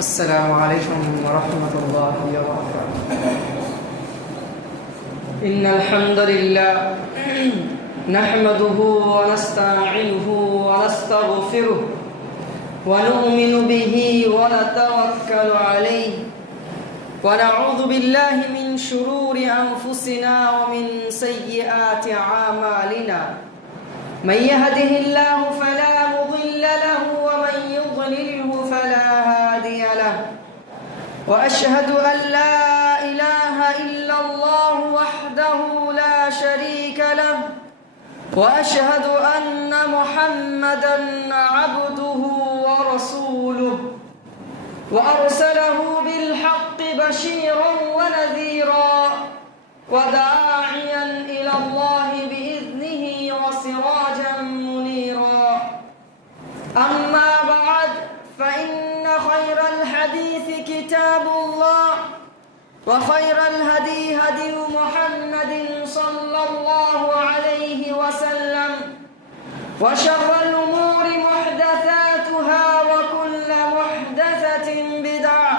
السلام عليكم ورحمة الله وبركاته. إن الحمد لله نحمده ونستعينه ونستغفره ونؤمن به ونتوكل عليه ونعوذ بالله من شرور أنفسنا ومن سيئات أعمالنا. من يهده الله فلا مضل له ومن يضلله فلا هادي له. وأشهد أن لا إله إلا الله وحده لا شريك له وأشهد أن محمدا عبده ورسوله وأرسله بالحق بشيرا ونذيرا وداعيا إلى الله بإذنه وسراجا منيرا. أما بعد فإن خير الحديث كتاب الله وخير الهدي هدي محمد صلى الله عليه وسلم وشر الأمور محدثاتها وكل محدثة بدعة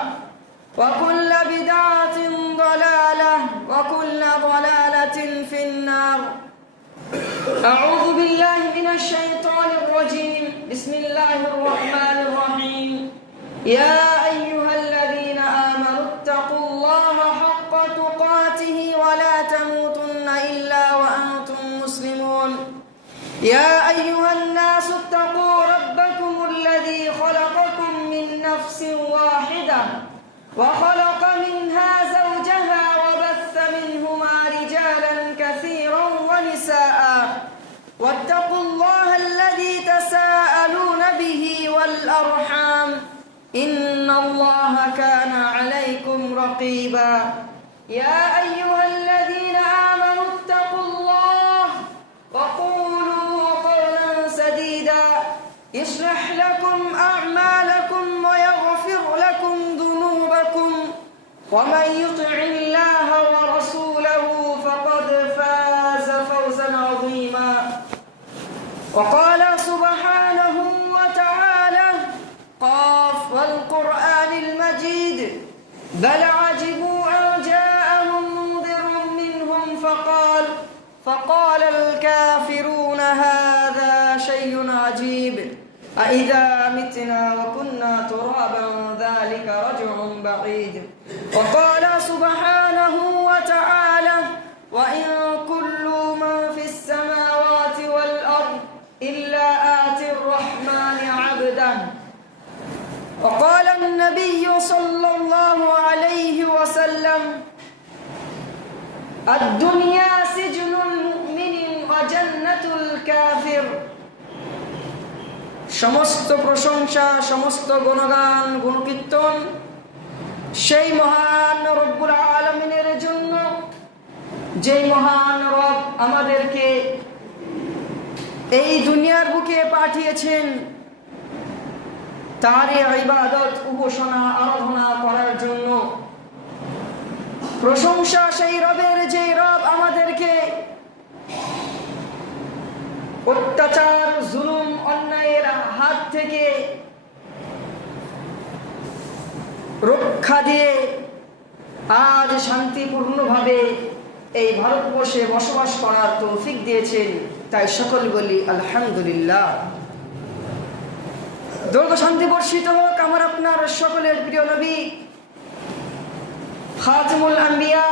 وكل بدعة ضلالة وكل ضلالة في النار. أعوذ بالله من الشيطان الرجيم. بسم الله الرحمن الرحيم. يا أيها الذين آمنوا اتقوا الله حق تقاته ولا تموتن إلا وأنتم مسلمون. يا أيها الناس اتقوا ربكم الذي خلقكم من نفس واحدة وخلق منها زوجها وبث منهما رجالا كثيرا ونساء واتقوا الله الذي تساءلون به والأرحام إن الله كان عليكم رقيبا. يا أيها الذين آمنوا اتقوا الله وقولوا قولا سديدا يصلح لكم أعمالكم ويغفر لكم ذنوبكم ومن يطع الله ورسوله فقد فاز فوزا عظيما. وقال سبحانه وتعالى قاف والقرآن المجيد بل عجبوا أن جاءهم منذر منهم فقال الكافرون هذا شيء عجيب أإذا متنا وكنا ترابا ذلك رجع بعيد. وقال سبحانه وتعالى وإن كل من في السماوات والأرض إلا آتي الرحمن عبدا. وقال النبي صلى الله عليه وسلم الدنيا سجن المؤمن وجنة الكافر. সমস্ত প্রশংসা সমস্ত গুণগান গুণকীর্তন সেই মহান রব্বুল আলামিনের জন্য যে মহান রব আমাদেরকে এই দুনিয়ার বুকে পাঠিয়েছেন তারই ইবাদত উপাসনা আরাধনা করার জন্য। প্রশংসা সেই রবের যে রব আমাদেরকে অত্যাচার জুলুম অন্যায়ের হাত থেকে রক্ষা দিয়ে আজ শান্তিপূর্ণভাবে এই ভারতবর্ষে বসবাস করার তৌফিক দিয়েছেন। তাই সকল বলি আলহামদুলিল্লাহ। দীর্ঘ শান্তি বর্ষিত হোক আমার আপনার সকলের প্রিয় নবী খাতিমুল আম্বিয়া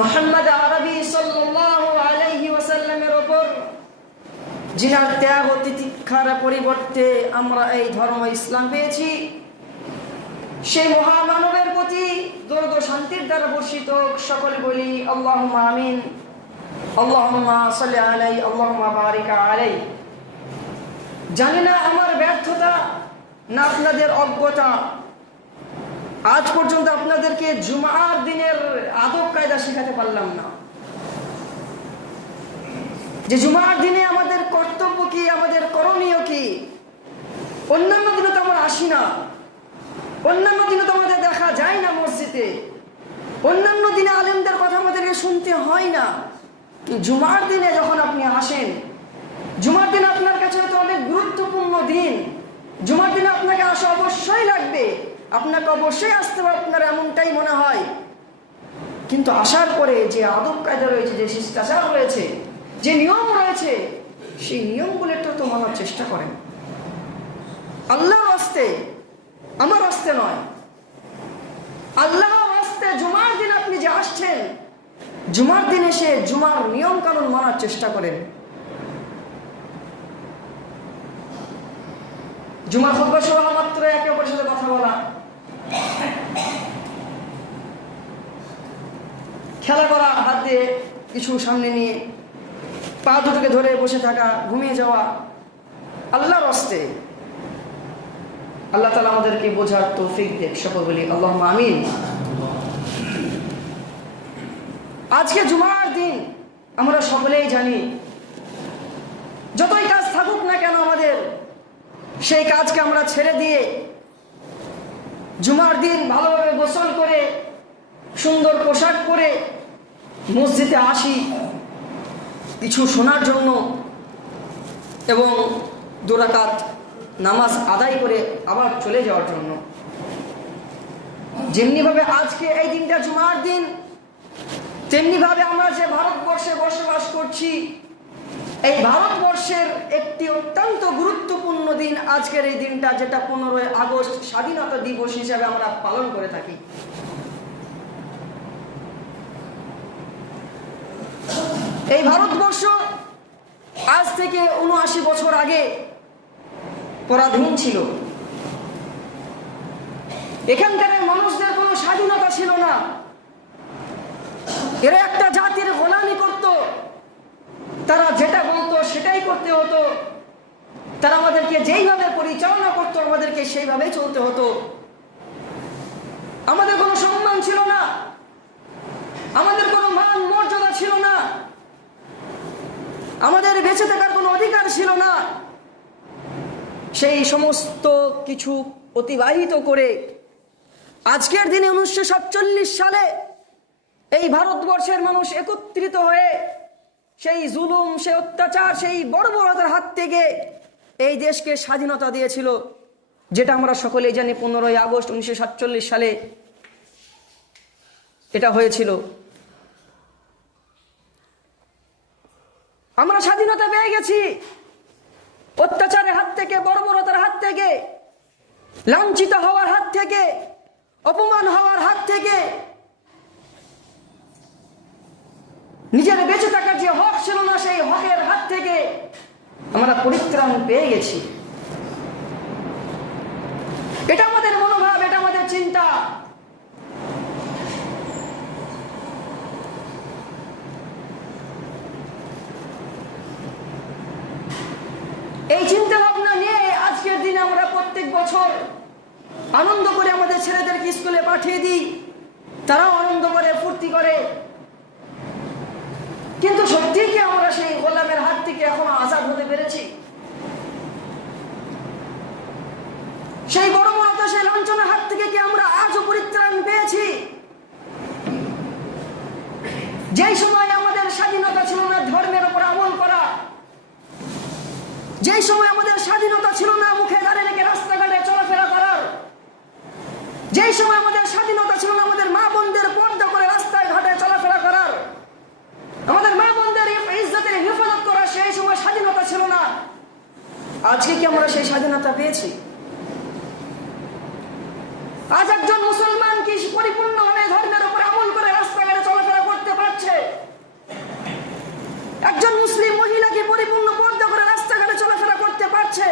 মুহাম্মদ আরবি সাল্লাল্লাহু আলাইহি ওয়াসাল্লামের উপর, যিনার ত্যাগ ও তিতিক্ষার পরিবর্তে আমরা এই ধর্ম ইসলাম পেয়েছি। সেই মহামানবের প্রতি দরুদ ও শান্তির দ্বারা বর্ষিত সকলে বলি আল্লাহুম্মা আমিন। আল্লাহুম্মা সাল্লি আলাইহি আল্লাহুম্মা বারিক আলাইহি। জানি না আমার ব্যর্থতা না আপনাদের অজ্ঞতা, আজ পর্যন্ত আপনাদেরকে জুমার দিনের আদব কায়দা শেখাতে পারলাম না। যে জুমার দিনে আমাদের কর্তব্য কি, আমাদের করণীয় কি। অন্যান্য দিনে তো আমরা আসি না, অন্যান্য দিনে তো আমাদের দেখা যায় না মসজিদে, অন্যান্য দিনে আলেমদের কথা আমাদেরকে শুনতে হয় না। জুমার দিনে যখন আপনি আসেন, জুমার দিন আপনার কাছে হয়তো অনেক গুরুত্বপূর্ণ দিন, জুমার দিনে আপনাকে আসা অবশ্যই লাগবে। আপনাকে অবশ্যই আসতে হবে, আপনার এমনটাই মনে হয়। কিন্তু আসার পরে যে আদব কায়দা রয়েছে, যে শিষ্টাচার রয়েছে, যে নিয়ম রয়েছে, সেই নিয়মগুলো একটু তো মানার চেষ্টা করেন। আল্লাহর রাস্তে, আমার রাস্তে নয়, আল্লাহর রাস্তে। জুমার দিন আপনি যে আসছেন, জুমার দিন এসে জুমার নিয়ম কানুন মানার চেষ্টা করেন। জুমার খুতবা শোনা মাত্র একে অপরের সাথে কথা বলা, খেলা করা, হাত দিয়ে কিছু সামনে নিয়ে পা দুটোকে ধরে বসে থাকা, ঘুমিয়ে যাওয়া, আল্লাহর রাস্তে। আল্লাহ তাআলা আমাদেরকে বোঝার তৌফিক দেখ, সকল বলি আল্লাহুম্মা আমিন। আজকে জুমার দিন আমরা সকলেই জানি, যতই কাজ থাকুক না কেন আমাদের, সেই কাজকে আমরা ছেড়ে দিয়ে জুমার দিন ভালোভাবে গোসল করে সুন্দর পোশাক পরে মসজিদে আসি কিছু শোনার জন্য এবং 2 রাকাত নামাজ আদায় করে আবার চলে যাওয়ার জন্য। যেমনিভাবে আজকে এই দিনটা জুমার দিন, তেমনিভাবে আমরা যে ভারতবর্ষে বসবাস করছি, এই ভারতবর্ষের একটি অত্যন্ত গুরুত্বপূর্ণ দিন আজকের এই দিনটা, যেটা 15ই আগস্ট স্বাধীনতা দিবস হিসাবে আমরা পালন করে থাকি। এই ভারতবর্ষ আজ থেকে 79 বছর আগে পরাধীন ছিল। এখানকার মানুষদের কোনো স্বাধীনতা ছিল না। এরা একটা জাতির গোলামি করত, তারা যেটা বলতো সেটাই করতে হতো, তারা আমাদেরকে যেইভাবে পরিচালনা করতো আমাদেরকে সেইভাবেই চলতে হতো। আমাদের কোনো সম্মান ছিল না, আমাদের কোনো মান মর্যাদা ছিল না, আমাদের বেঁচে থাকার কোনো অধিকার ছিল না। সেই সমস্ত কিছু অতিবাহিত করে আজকের দিনে 1947 সালে এই ভারতবর্ষের মানুষ একত্রিত হয়ে সেই জুলুম, সেই অত্যাচার, সেই বর্বরতার হাত থেকে এই দেশকে স্বাধীনতা দিয়েছিল, যেটা আমরা সকলেই জানি 15ই আগস্ট 1947 সালে এটা হয়েছিল। আমরা স্বাধীনতা পেয়ে গেছি অত্যাচারের হাত থেকে, বর্বরতার হাত থেকে, লাঞ্ছিত হওয়ার হাত থেকে, অপমান হওয়ার হাত থেকে, নিজের বেঁচে থাকার যে হক ছিল না সেই হকের হাত থেকে আমরা পরিত্রাণ পেয়ে গেছি। এটা আমাদের মনোভাব, এটা আমাদের চিন্তা। এই চিন্তা ভাবনা নিয়ে আজকের দিনে আমরা প্রত্যেক বছর আনন্দ করে আমাদের ছেলেদেরকে স্কুলে পাঠিয়ে দিই, তারাও আনন্দ করে, ফুর্তি করে। কিন্তু সত্যি কি আমরা সেই গোলামের হাত থেকে এখনো আজাদ হতে পেরেছি? সেই বর্বরতা, সেই লাঞ্ছনার হাত থেকে কি আমরা আজও পরিত্রাণ পেয়েছি? যেই সময় আমাদের স্বাধীনতা ছিল না ধর্মের উপর আমল করা, যেই সময় আমাদের স্বাধীনতা ছিল না মুখে দাঁড়িয়ে রেখে রাস্তাঘাটে চলাফেরা করার, যেই সময় আমাদের স্বাধীনতা ছিল না আমাদের মা বোনদের পর্দা করে রাস্তায় ঘাটে চলাফেরা করার, আমাদের মা বোনদের ইজ্জতের হেফাজত করার, সেই সময় স্বাধীনতা ছিল না। আজকে কি আমরা সেই স্বাধীনতা পেয়েছি? আজ একজন মুসলমান কি পরিপূর্ণভাবে ধর্মের উপর আমল করে রাস্তাঘাটে চলাফেরা করতে পারছে? একজন মুসলিম মহিলা কি পরিপূর্ণ পর্দা করে রাস্তাঘাটে চলাফেরা করতে পারছে?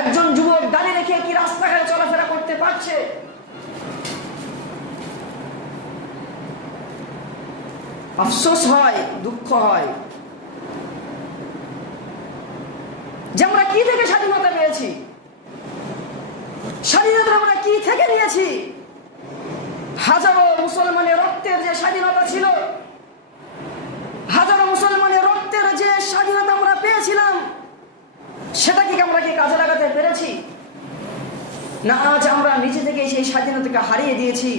একজন যুবক দাঁড়িয়ে রেখে কি রাস্তাঘাটে চলাফেরা করতে পারছে? আফসোস হয়, দুঃখ হয় যে আমরা কি থেকে স্বাধীনতা পেয়েছি, স্বাধীনতা আমরা কি থেকে নিয়েছি। হাজারো মুসলমানের রক্তের যে স্বাধীনতা ছিল, হাজারো মুসলমানের রক্তের যে স্বাধীনতা আমরা পেয়েছিলাম, সেটা কি আমরা কি কাজে লাগাতে পেরেছি? না, আজ আমরা নিজে থেকে সেই স্বাধীনতাকে হারিয়ে দিয়েছি।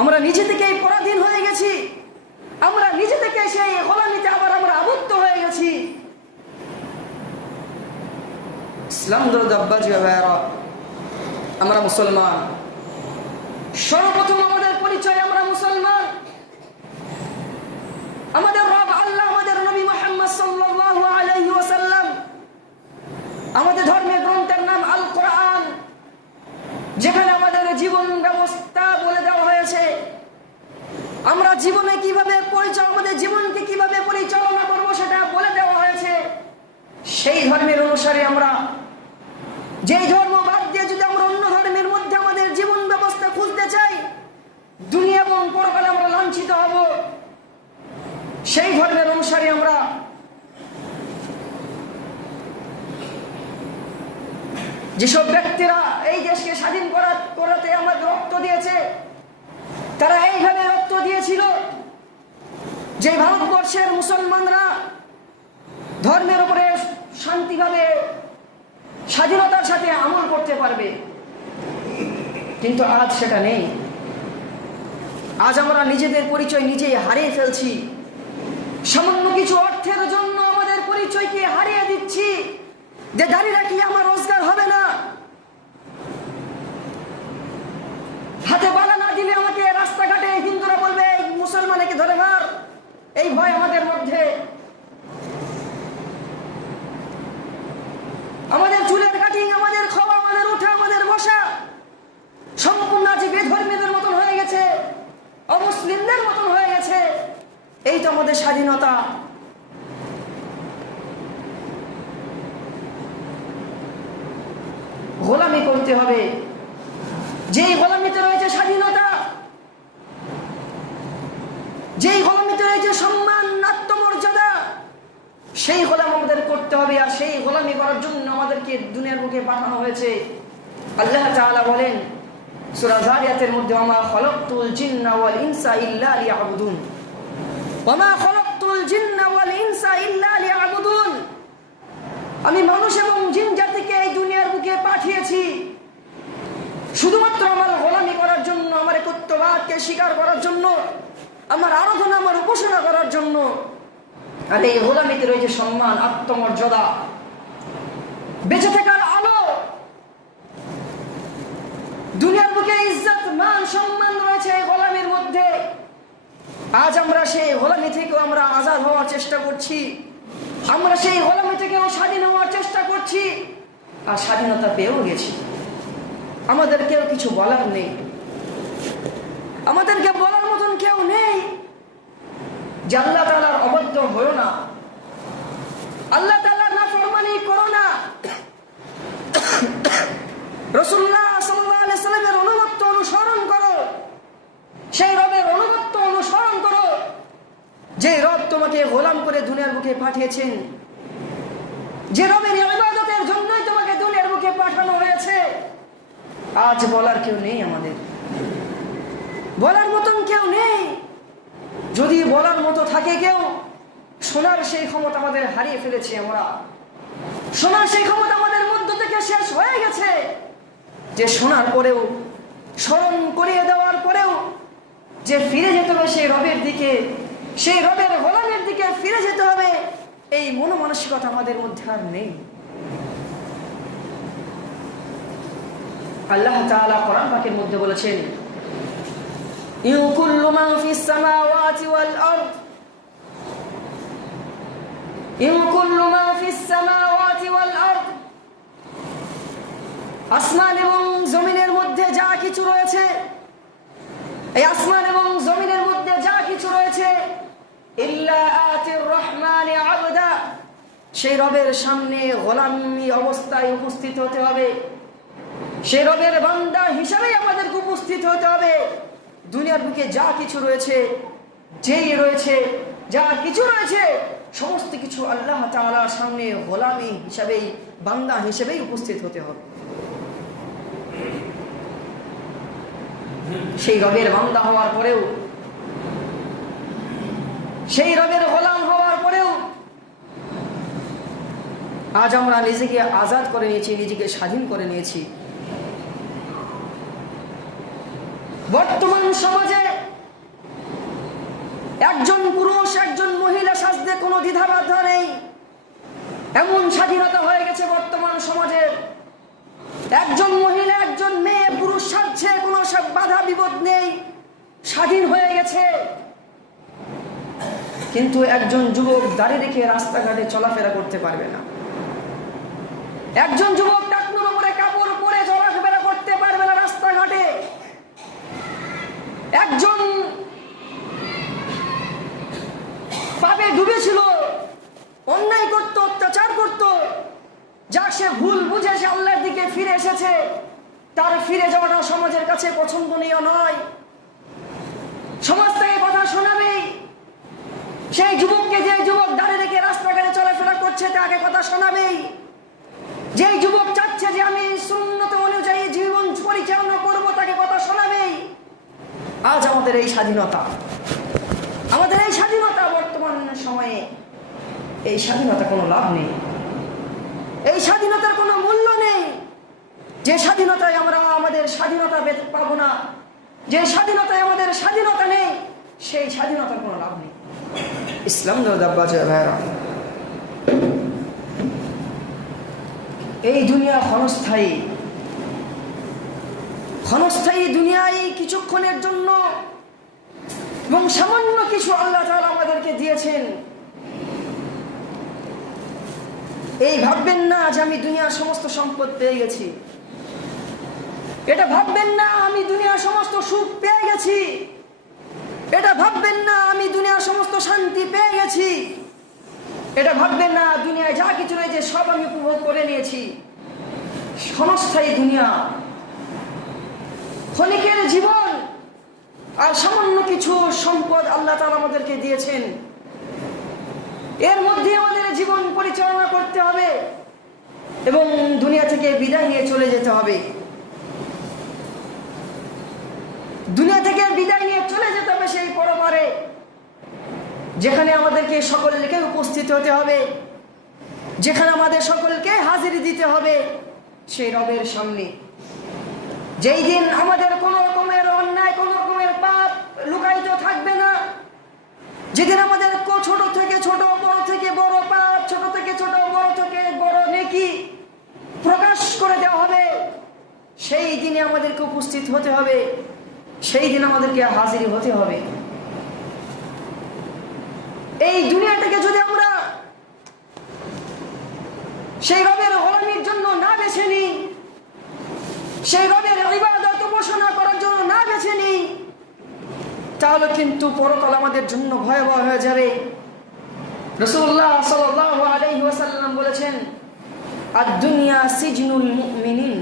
আমরা নিজে থেকেই পরাধীন হয়ে গেছি, আমরা নিজে থেকে সেই গোলামিতে আবার আমরা আবদ্ধ হয়ে গেছি। ইসলাম দরদ আব্বাজি ভাইরা, আমরা মুসলমান। সর্বপ্রথম আমাদের পরিচয়, আমরা মুসলমান। আমাদের রব আল্লাহ, আমাদের নবী মুহাম্মদ সাল্লাল্লাহু আলাইহি ওয়াসাল্লাম। আমাদের ধর্মের গ্রন্থের নাম আল কোরআন, যেখানে আমাদের জীবন ব্যবস্থা বলে দেওয়া হয়েছে। আমরা জীবনে কিভাবে আমাদের জীবনকে কিভাবে পরিচালনা করব সেটা বলে দেওয়া হয়েছে। সেই ধর্মের অনুসারে আমরা, যেই ধর্ম বাদ দিয়ে যদি আমরা অন্য ধর্মের মধ্যে আমাদের জীবন ব্যবস্থা খুঁজতে চাই, দুনিয়া এবং পরকালে আমরা লাঞ্ছিত হব। সেই ধর্মের অনুসারে আমরা যেসব ব্যক্তিরা এই দেশকে স্বাধীন করাতে আমাদের রক্ত দিয়েছে, তারা এইভাবে রক্ত দিয়েছিল যে ভারতবর্ষের মুসলমানরা ধর্মের উপরে শান্তিভাবে স্বাধীনতার সাথে আমল করতে পারবে। কিন্তু আজ সেটা নেই। আজ আমরা নিজেদের পরিচয় নিজেই হারিয়ে ফেলছি। সামান্য কিছু অর্থের জন্য আমাদের পরিচয়কে হারিয়ে দিচ্ছি, যে দাঁড়িয়ে রাখলে আমার রোজগার হবে না, হাতে বালা না দিলে আমাকে রাস্তাঘাটে হিন্দুরা বলবে মুসলমানকে ধরে মার, এই ভয় আমাদের মধ্যে। আমাদের চুলের কাটিং, আমাদের খাওয়া, আমাদের ওঠা, আমাদের বসা সম্পূর্ণ আজ বেধর্মীদের মতন হয়ে গেছে, অমুসলিমদের মতন হয়ে গেছে। এই তো আমাদের স্বাধীনতা। গোলামি করতে হবে। যেই গোলামিতে রয়েছে স্বাধীনতা, যেই গোলামিতে রয়েছে সম্মান, আত্মমর্যাদা, সেই গোলাম আমাদের করতে হবে। আর সেই গোলামি করার জন্য আমাদেরকে দুনিয়ার বুকে পাঠানো হয়েছে। আল্লাহ তাআলা বলেন সূরা যারিয়াতের মধ্যে, ওয়া মা খালাকতুল জিন্না ওয়াল ইনসা ইল্লা লিয়াবুদুন, ওয়া মা খালাকতুল জিন্না ওয়াল ইনসা ইল্লা লিয়াবুদুন। আমি মানুষ এবং জিন জাতিকে এই দুনিয়ার বুকে পাঠিয়েছি শুধুমাত্র আমার গোলামি করার জন্য, আমার একত্ববাদকে স্বীকার করার জন্য, আমার আরাধনা, আমার উপাসনা করার জন্য। আর এই গোলামিতে রয়েছে সম্মান, আত্মমর্যাদা, বেঁচে থাকার আলো। দুনিয়ার বুকে ইজ্জত, মান, সম্মান রয়েছে এই গোলামির মধ্যে। আজ আমরা সেই গোলামি থেকেও আমরা আজাদ হওয়ার চেষ্টা করছি। আমরা সেই গোলামি থেকেও স্বাধীন হওয়ার চেষ্টা করছি। আর স্বাধীনতা পেয়েও গেছি। আমাদের কেউ কিছু বলার নেই। আমাদেরকে বলার মতন কেউ নেই যে আল্লাহ তাআলার অবাধ্য হয়ো না, আল্লাহ তাআলার নাফরমানি করো না, রাসূলুল্লাহ সাল্লাল্লাহু আলাইহি সাল্লামের অনুগত্য অনুসরণ করো, সেই রবের অনুগত্য অনুসরণ করো যে রব তোমাকে গোলাম করে দুনিয়ার বুকে পাঠিয়েছেন, যে রবের ইবাদতের জন্যই তোমাকে দুনিয়ার বুকে পাঠানো হয়েছে। আজ বলার কেউ নেই, আমাদের বলার মতন কেউ নেই। যদি বলার মতো থাকে কেউ, শোনার সেই ক্ষমতা আমাদের হারিয়ে ফেলেছি। আমরা শোনার সেই ক্ষমতা আমাদের মধ্য থেকে শেষ হয়ে গেছে। যে শোনার পরেও, স্মরণ করিয়ে দেওয়ার পরেও যে ফিরে যেতে হবে সেই রবের দিকে, সেই রবের গোলামের দিকে ফিরে যেতে হবে, এই মনোমানসিকতা আমাদের মধ্যে আর নেই। আল্লাহ তাআলা কোরআন পাকের মধ্যে বলেছেন, ইন কুল্লু মান ফিস সামাওয়াতি ওয়াল আরদ, ইন কুল্লু মান ফিস সামাওয়াতি ওয়াল আরদ। আসমান এবং জমিনের মধ্যে যা কিছু রয়েছে, এই আসমান এবং জমিনের মধ্যে যা কিছু রয়েছে, ইল্লা আতির রহমানি আবদা, সেই রবের সামনে গোলামি অবস্থায় উপস্থিত হতে হবে। সেই রবের বান্দা হিসাবেই আমাদেরকে উপস্থিত হতে হবে। দুনিয়ার বুকে যা কিছু রয়েছে, যেই রয়েছে, যা কিছু রয়েছে, সমস্ত কিছু আল্লাহ তাআলার সামনে গোলামি হিসাবেই, বান্দা হিসেবেই উপস্থিত হতে হবে। সেই রবের বান্দা হওয়ার পরেও, সেই রবের গোলাম হওয়ার পরেও আজ আমরা নিজেকে আজাদ করে নিয়েছি, নিজেকে স্বাধীন করে নিয়েছি। বর্তমান সমাজে একজন পুরুষ, একজন মহিলা সাজতে কোনো দ্বিধাবাধা নেই, এমন স্বাধীনতা হয়ে গেছে বর্তমান সমাজে। একজন মহিলা, একজন মেয়ে, পুরুষ সাজছে, কোনো সব বাধা বিপদ নেই, স্বাধীন হয়ে গেছে। কিন্তু একজন যুবক দাড়ি রেখে রাস্তাঘাটে চলাফেরা করতে পারবে না। একজন যুবক টাকনুর উপরে কাপড় পরে চলাফেরা করতে পারবে না রাস্তাঘাটে। একজন পাপে ডুবেছিল, অন্যায় করত, অত্যাচার করত, যা সে ভুল বুঝে সে আল্লাহর দিকে ফিরে এসেছে, তার ফিরে যাওয়াটা সমাজের কাছে পছন্দনীয় নয়। সমাজ থেকে কথা শোনাবেই। সেই যুবককে, যে যুবক দাঁড়িয়ে রেখে রাস্তাঘাটে চলাফেরা করছে, তাকে কথা শোনাবেই। যেই যুবক চাচ্ছে যে আমি সুন্নত অনুযায়ী জীবন পরিচালনা করব, তাকে কথা শোনাবেই। আজ আমাদের এই স্বাধীনতা, আমাদের এই স্বাধীনতা বর্তমান সময়ে এই স্বাধীনতা কোনো লাভ নেই, এই স্বাধীনতার কোনো মূল্য নেই। যে স্বাধীনতায় আমরা আমাদের স্বাধীনতা পাবো না, যে স্বাধীনতায় আমাদের স্বাধীনতা নেই, সেই স্বাধীনতার কোনো লাভ নেই। ইসলাম এই দুনিয়া ক্ষণস্থায়ী, ক্ষণস্থায়ী দুনিয়ায় কিছুক্ষণের জন্য, এবং সামান্য কিছু আল্লাহ তাআলা আমাদেরকে দিয়েছেন। এই ভাববেন না যে আমি দুনিয়ার সমস্ত সম্পদ পেয়ে গেছি, এটা ভাববেন না আমি দুনিয়ার সমস্ত সুখ পেয়ে গেছি, এটা ভাববেন না আমি দুনিয়ার সমস্ত শান্তি পেয়ে গেছি, এটা ভাববেন না দুনিয়ায় যা কিছু রয়েছে সব আমি উপভোগ করে নিয়েছি। ক্ষণস্থায়ী দুনিয়া, ক্ষণিকের জীবন, আর সামান্য কিছু সম্পদ আল্লাহ তাআলা আমাদেরকে দিয়েছেন। এর মধ্যে আমাদের জীবন পরিচালনা করতে হবে এবং দুনিয়া থেকে বিদায় নিয়ে চলে যেতে হবে। দুনিয়া থেকে বিদায় নিয়ে চলে যেতে হবে সেই পরপারে, যেখানে আমাদেরকে সকলকে উপস্থিত হতে হবে, যেখানে আমাদের সকলকে হাজিরি দিতে হবে সেই রবের সামনে। যেই দিন আমাদের কোন রকমের অন্যায়, কোন রকমের পাপ লুকায়িত থাকবে না, যেদিন আমাদের ছোট থেকে ছোট, বড় থেকে বড় পাপ, ছোট থেকে ছোট, বড় থেকে বড় নেকি প্রকাশ করে দেওয়া হবে, সেই দিনে আমাদেরকে উপস্থিত হতে হবে, সেই দিন আমাদেরকে হাজির হতে হবে। এই দুনিয়াটাকে যদি আমরা সেই রবের গোলামির জন্য না বেছে নিই, সেই রবের ইবাদত উপাসনা করার জন্য না বেছে নিই, তাহলে কিন্তু পরকাল আমাদের জন্য ভয়াবহ হয়ে যাবে। রাসূলুল্লাহ সাল্লাল্লাহু আলাইহি ওয়াসাল্লাম বলেছেন, আদ-দুনিয়া সিজনুল মুমিনিন,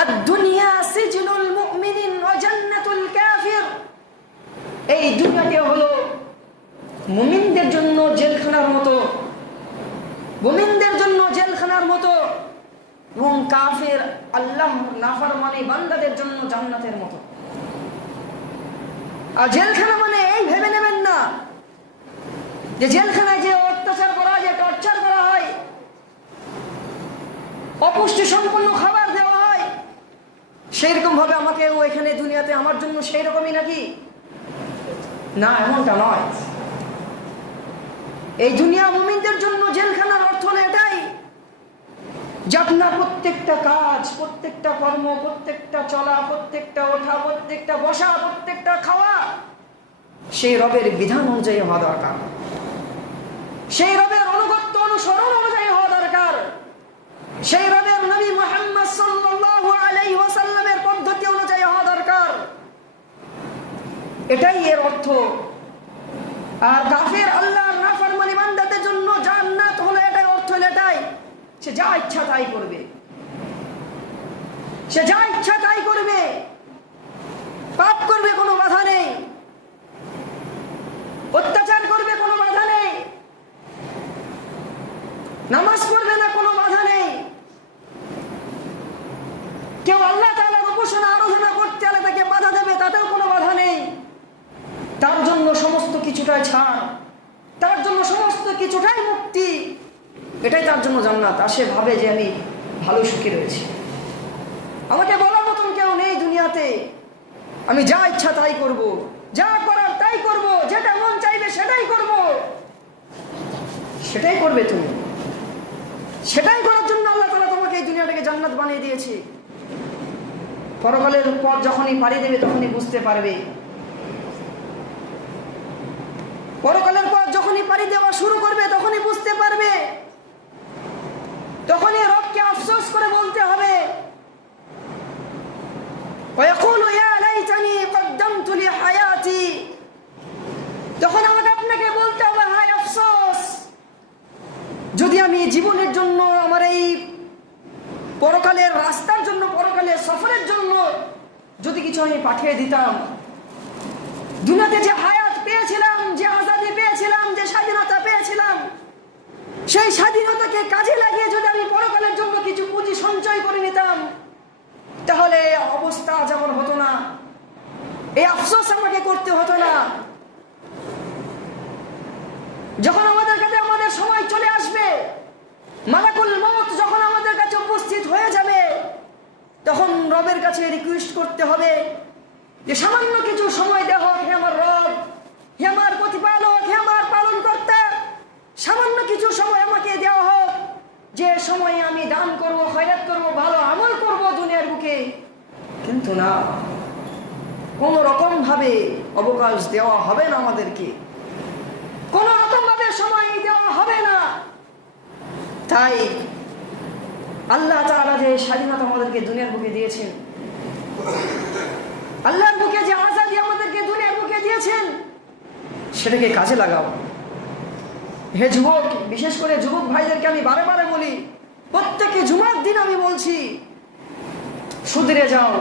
আদ-দুনিয়া সিজনুল মুমিনিন ওয়া জান্নাতুল কাফির। এই দুনিয়াটি হলো মুমিনদের জন্য জেলখানার মতো, মুমিনদের জন্য জেলখানার মতো, এবং কাফের আল্লাহ নাফরমানি বান্দাদের জন্য জান্নাতের মতো। আর জেলখানা মানে এই ভেবে নেবেন না যে জেলখানায় যে অত্যাচার করা হয়, যে টর্চার করা হয়, অপুষ্টি সম্পন্ন খাবার দেওয়া হয়, সেই রকম ভাবে আমাকেও এখানে দুনিয়াতে আমার জন্য সেই রকমই নাকি? না, এমনটা নয়। এই দুনিয়া মুমিনদের জন্য জেলখানার অর্থ হলো এটাই যে আপনার প্রত্যেকটা কাজ, প্রত্যেকটা কর্ম, প্রত্যেকটা চলা, প্রত্যেকটা ওঠা, প্রত্যেকটা বসা, প্রত্যেকটা খাওয়া সেই রবের বিধান অনুযায়ী হওয়া দরকার, সেই রবের অনুগত্য অনুসরণ অনুযায়ী হওয়া দরকার, সেই রবের নবী মুহাম্মদ সাল্লাল্লাহু আলাইহি ওয়াসাল্লামের পদ্ধতি অনুযায়ী হওয়া দরকার। এটাই এর অর্থ। আর কাফের আল্লাহর নাফরমানি বান্দাদের জন্য জান্নাত হলো এটাই, অর্থ হলো এটাই, সে যা ইচ্ছা তাই করবে, সে যা ইচ্ছা তাই করবে, পাপ করবে কোনো বাধা নেই, অত্যাচার করবে কোনো বাধা নেই, নামাজ পড়বে না কোনো বাধা নেই, কেউ আল্লাহ তাআলার উপাসনা আরাধনা করতে হলে তাকে বাধা দেবে, তাতেও কোনো বাধা নেই। তার জন্য সমস্ত কিছুটাই ছাড়, তার জন্য সমস্ত কিছুটাই মুক্তি, এটাই তার জন্য জান্নাত। আর সে ভাবে যে আমি ভালো সুখী রয়েছি, আমাকে বলার মতন কেউ নেই দুনিয়াতে, আমি যা ইচ্ছা তাই করব, যা করার তাই করব, যেটা মন চাইবে সেটাই করব। সেটাই করবে তুমি, সেটাই করার জন্য আল্লাহ তাআলা তোমাকে এই দুনিয়াটাকে জান্নাত বানিয়ে দিয়েছে। পরকালের পথ যখনই পাড়ি দেবে তখনই বুঝতে পারবে, পরকালের পথ যখনই পাড়ি দেওয়া শুরু করবে তখনই বুঝতে পারবে, তখনই রবকে আফসোস করে বলতে হবে, ওয়ায়াকুলু ইয়া লাইতানি কদ্দামতু লিহায়াতি, তখন আমাকে আপনাকে বলতে হবে, হায় আফসোস, যদি আমি জীবনের জন্য আমার এই পরকালের রাস্তার জন্য, পরকালের সফরের জন্য যদি কিছু আমি পাঠিয়ে দিতাম। দুনিয়াতে যে হায়াত পেয়েছিলাম, যে আজাদি পেয়েছিলাম, যে স্বাধীনতা পেয়েছিলাম, সেই স্বাধীনতাকে কাজে লাগিয়ে যদি আমি পরকালের জন্য কিছু পুঁজি সঞ্চয় করে নিতাম, তাহলে অবস্থা যেমন হতো না, এই আফসোস আমাকে করতে হতো না। যখন আমাদের কাছে আমাদের সময় চলে আসবে, মালাকুল মউত যখন আমাদের কাছে উপস্থিত হয়ে যাবে, তখন রবের কাছে রিকোয়েস্ট করতে হবে যে সামান্য কিছু সময় দেওয়া হোক, হে আমার রব, হে আমার প্রতিপালক, হে আমার পালন কর্তা, সামান্য কিছু সময় আমাকে দেওয়া হোক, যে সময় আমি দান করব, খয়রাত করব, ভালো আমল করব দুনিয়ার বুকে। কিন্তু না, কোন রকম ভাবে অবকাশ দেওয়া হবে না আমাদেরকে, কোন রকম ভাবে সময় দেওয়া হবে না। তাই আল্লাহ তাআলা যে স্বাধীনতা আমাদেরকে দুনিয়ার বুকে দিয়েছেন, আল্লাহর বুকে যে আজাদি আমাদেরকে দুনিয়ার বুকে দিয়েছেন, সেটাকে কাজে লাগাও। হে যুবক, বিশেষ করে যুবক ভাইদেরকে আমি বারে বারে বলি, প্রত্যেকে জুমার দিন আমি বলছি, সুধরে যাও,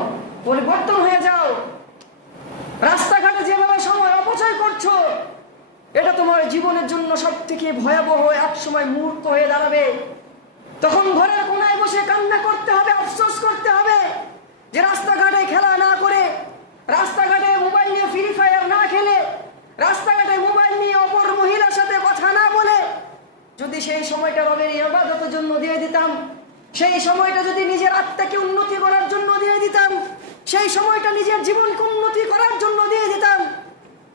পরিবর্তন হয়ে যাও। রাস্তাঘাটে যেভাবে সময় অপচয় করছো, এটা তোমার জীবনের জন্য সব থেকে ভয়াবহ এক সময় মুহূর্ত হয়ে দাঁড়াবে। তখন ঘরের কোনায় বসে কান্না করতে হবে, আফসোস করতে হবে যে রাস্তাঘাটে খেলা না করে, রাস্তাঘাটে মোবাইল নিয়ে ফ্রি ফায়ার না খেলে, রাস্তাঘাটে মোবাইল নিয়ে অপর মহিলার সাথে কথা না বলে, যদি সেই সময়টা রবের ইবাদতের জন্য দিয়ে দিতাম, সেই সময়টা যদি নিজের আত্মাকে উন্নতি করার জন্য দিয়ে দিতাম, সেই সময়টা নিজের জীবনকে উন্নতি করার জন্য দিয়ে দিতাম,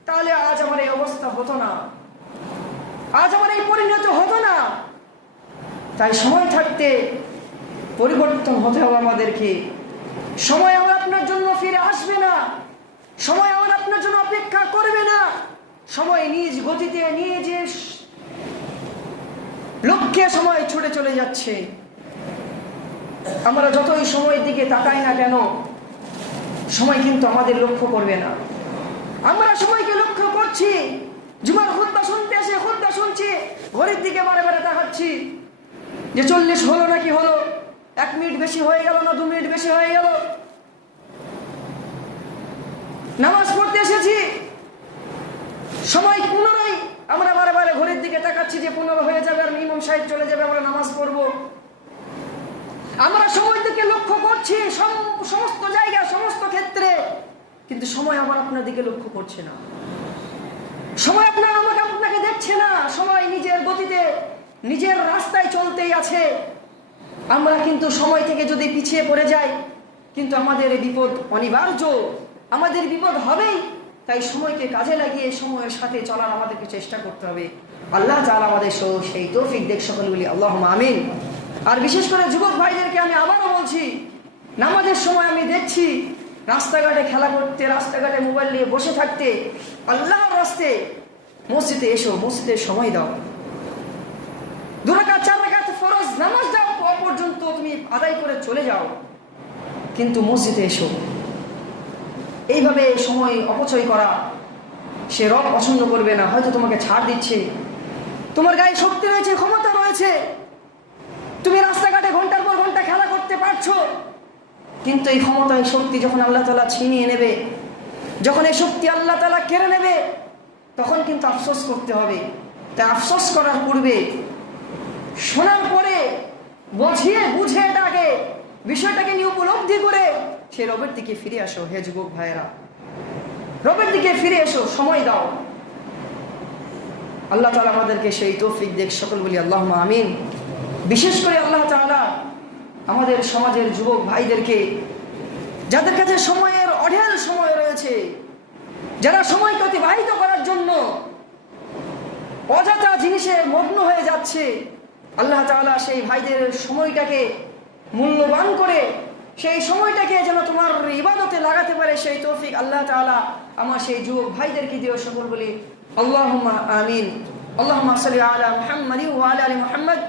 তাহলে আজ আমার এই অবস্থা হতো না, আজ আমার এই পরিণত হতো না। তাই সময় থাকতে পরিবর্তন হতে হবে আমাদেরকে। সময় আমার আপনার জন্য ফিরে আসবে না, সময় আমার আপনার জন্য অপেক্ষা করবে না। সময় নিজ গতিতে, নিজ লক্ষ্যে সময় ছুটে চলে যাচ্ছে। আমরা যতই সময়ের দিকে তাকাই না কেন, সময় কিন্তু আমাদের লক্ষ্য করবে না। আমরা সময়কে লক্ষ্য করছি, জুমার খুতবা শুনতে এসে খুতবা শুনছি, ঘড়ির দিকে বারে বারে তাকাচ্ছি যে 40 হলো নাকি হলো, 1 মিনিট বেশি হয়ে গেল না 2 মিনিট বেশি হয়ে গেল। নামাজ পড়তে এসেছি, সময় 15, আমরা বারে বারে ঘড়ির দিকে তাকাচ্ছি যে 15 হয়ে যাবে আর ইমাম সাহেব চলে যাবে, আমরা নামাজ পড়বো। আমরা সময় দিকে লক্ষ্য করছি সমস্ত জায়গা, সমস্ত ক্ষেত্রে, কিন্তু সময় আমার আপনার দিকে লক্ষ্য করছে না। সময় আপনাকে দেখছে না। সময় নিজের গতিতে, নিজের রাস্তায় চলতেই আছে। আমরা কিন্তু সময় থেকে যদি পিছিয়ে পড়ে যাই, কিন্তু আমাদের বিপদ অনিবার্য, আমাদের বিপদ হবেই। তাই সময়কে কাজে লাগিয়ে সময়ের সাথে চলার আমাদেরকে চেষ্টা করতে হবে। আল্লাহ তাআলা আমাদের সেই তৌফিক দেখ, সকলে বলি আল্লাহুম্মা আমিন। আর বিশেষ করে যুবক ভাইদেরকে আমি আবারও বলছি, নামাজের সময় আমি দেখছি রাস্তাঘাটে খেলা করতে, রাস্তাঘাটে মোবাইল নিয়ে বসে থাকতে, আল্লাহর রাস্তে মসজিদে এসো, মসজিদে সময় দাও। 2 রাকাত 4 রাকাত ফরজ নামাজ দাও পর্যন্ত তুমি আদায় করে চলে যাও, কিন্তু মসজিদে এসো। এইভাবে সময় অপচয় করা সে রব পছন্দ করবে না। হয়তো তোমাকে ছাড় দিচ্ছে, তোমার গায়ে শক্তি রয়েছে, ক্ষমতা রয়েছে, তুমি রাস্তাঘাটে ঘন্টার পর ঘন্টা খেলা করতে পারছো, কিন্তু এই ক্ষমতা, এই শক্তি যখন আল্লাহ তাআলা ছিনিয়ে নেবে, যখন এই শক্তি আল্লাহ তাআলা কেড়ে নেবে, তখন কিন্তু আফসোস করতে হবে। তাই আফসোস করার পূর্বে, শোনার পরে বুঝে এটাকে, বিষয়টাকে নিয়ে উপলব্ধি করে সে রবের দিকে ফিরে আসো। হে যুবক ভাইয়েরা, রবের দিকে ফিরে এসো, সময় দাও। আল্লাহ তাআলা আমাদেরকে সেই তৌফিক দেখ, সকল বলি আল্লাহুম্মা আমিন। বিশেষ করে আল্লাহ তাআলা আমাদের সমাজের যুবক ভাইদেরকে, যাদের কাছে সময়ের অঢেল সময় রয়েছে, যারা সময়কে অতিবাহিত করার জন্য অযথা জিনিসে মগ্ন হয়ে যাচ্ছে, আল্লাহ তাআলা সেই ভাইদের সময়টাকে মূল্যবান করে সেই সময়টাকে যেন তোমার ইবাদতে লাগাতে পারে, সেই তৌফিক আল্লাহ তাআলা আমার সেই যুবক ভাইদেরকে দিও। সকল বলি আল্লাহুম্মা আমিন। আল্লাহুম্মা সাল্লি আলা মুহাম্মাদি ওয়া আলা আলি মুহাম্মাদ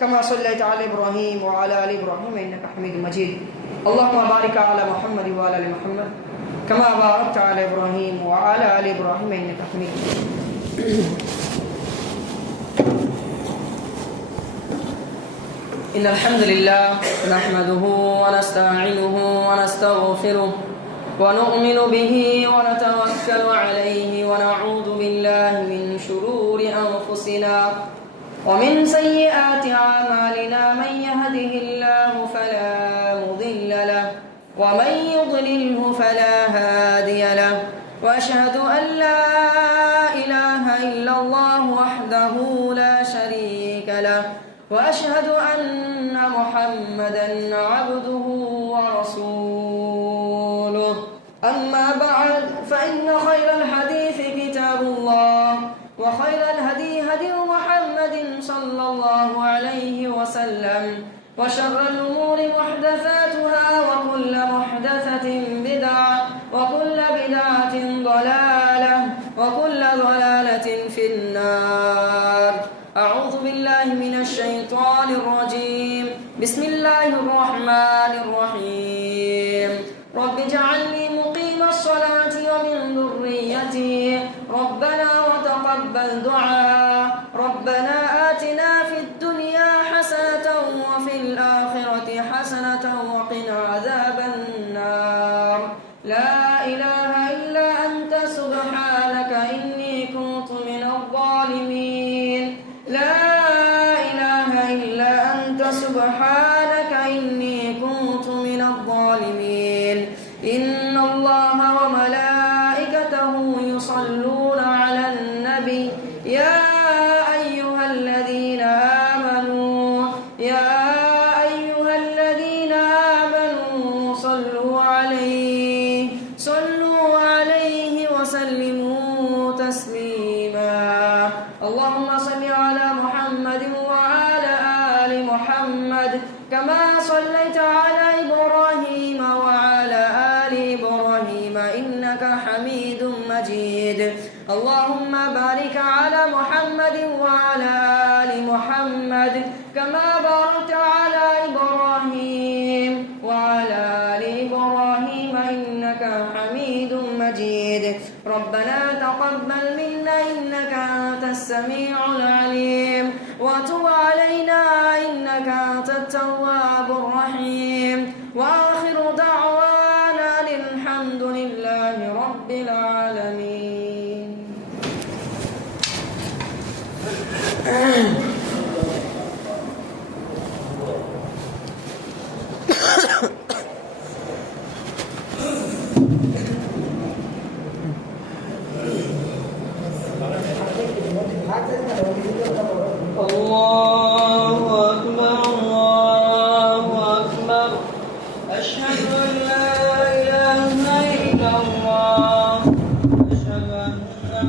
কামা সাল্লাইতা আলা ইব্রাহিম ওয়া আলা আলি ইব্রাহিম ইন্নাকা হামিদুম মাজিদ। আল্লাহুম্মা বারিক আলা মুহাম্মাদি ওয়া আলা আলি মুহাম্মাদ কামা বারাকতা আলা ইব্রাহিম ওয়া আলা আলি ইব্রাহিম ইন্নাকা হামিদুম মাজিদ। إن الحمد لله نحمده ونستعينه ونستغفره ونؤمن به ونتوكل عليه ونعوذ بالله من شرور أنفسنا ومن سيئات أعمالنا من يهده الله فلا مضل له ومن يضلله فلا هادي له وأشهد أن لا إله إلا الله وحده لا شريك له وأشهد أن محمدًا عبده ورسوله أما بعد فإن خير الحديث كتاب الله وخير الهدي هدي محمد صلى الله عليه وسلم وشر الأمور محدثاتها وكل محدثة بدعة وكل بدعة ضلالة وكل ضلالة في النار. أعوذ بالله من الشيطان الرجيم. بسم الله الرحمن الرحيم. رب اجعلني مقيم الصلاة ومن ذريتي ربنا وتقبل دعاء. ربنا آتنا في الدنيا حسنة وفي الآخرة حسنة وقنا عذاب النار. لا إله إلا أنت سبحانك إني كنت من الظالمين. لا إله إلا أنت سبحانك إني كنت من الظالمين. إن الله وملائكته يصلون على النبي يا أيها الذين آمنوا صلوا عليه وسلموا تسليما. اللهم صل على محمد وعلى آل محمد كما صليت على إبراهيم وعلى آل إبراهيم إنك حميد مجيد. اللهم بارك على محمد وعلى آل محمد كما باركت على إبراهيم وعلى آل إبراهيم إنك حميد مجيد. ربنا تقبل منا إنك أنت السميع العليم وتب علينا إنك أنت التواب الرحيم. وآخر دعوانا الحمد لله رب العالمين. الله أكبر الله أكبر. أشهد أن لا إله إلا الله. أشهد أن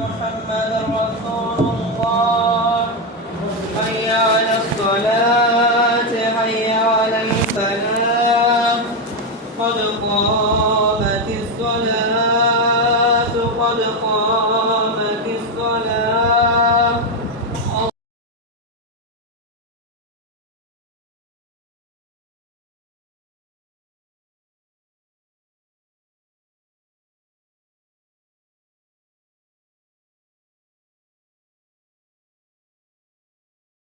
محمدا رسول الله. حي على الصلاة حي على الفلاح. قد قامت الصلاة قد قامت